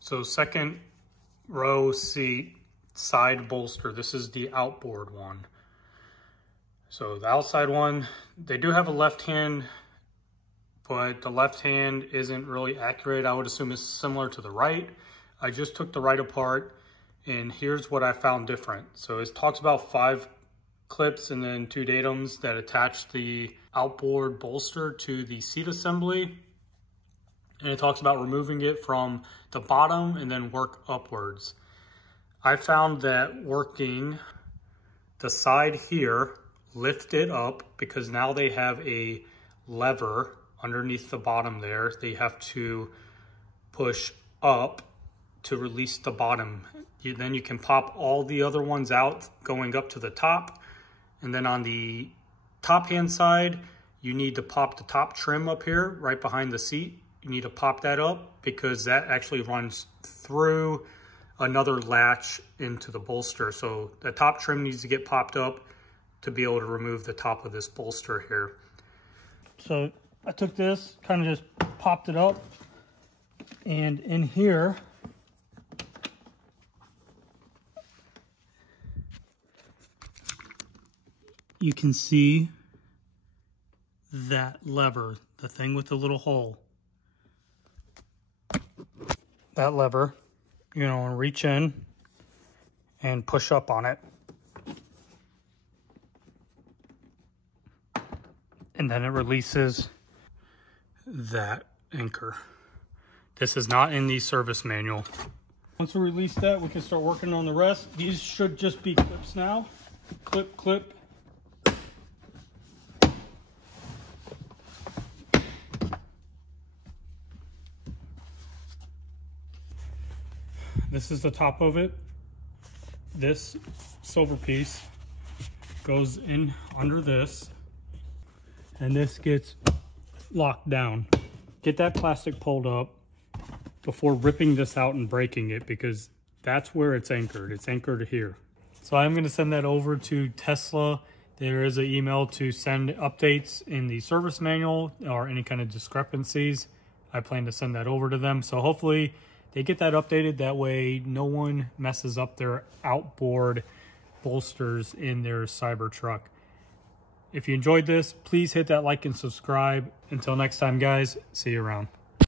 So second row seat, side bolster. This is the Outboard one. So the outside one, they do have a left hand, but the left hand isn't really accurate. I would assume it's similar to the right. I just took the right apart, and here's what I found different. So it talks about 5 clips and then 2 datums that attach the outboard bolster to the seat assembly. And it talks about removing it from the bottom and then work upwards. I found that working the side here, lift it up, because now they have a lever underneath the bottom there. They have to push up to release the bottom. Then you can pop all the other ones out going up to the top. And then on the top hand side, you need to pop the top trim up here right behind the seat. You need to pop that up because that actually runs through another latch into the bolster. So the top trim needs to get popped up to be able to remove the top of this bolster here. So I took this, kind of just popped it up, and in here, you can see that lever, the thing with the little hole. That lever, you know, reach in and push up on it. And then it releases that anchor. This is not in the service manual. Once we release that, we can start working on the rest. These should just be clips now. Clip, clip. This is the top of it. This silver piece goes in under this, and this gets locked down. Get that plastic pulled up before ripping this out and breaking it, because that's where it's anchored. It's anchored here. So I'm going to send that over to Tesla. There is an email to send updates in the service manual or any kind of discrepancies. I plan to send that over to them. So hopefully they get that updated. That way no one messes up their outboard bolsters in their Cybertruck. If you enjoyed this, please hit that like and subscribe. Until next time, guys, see you around.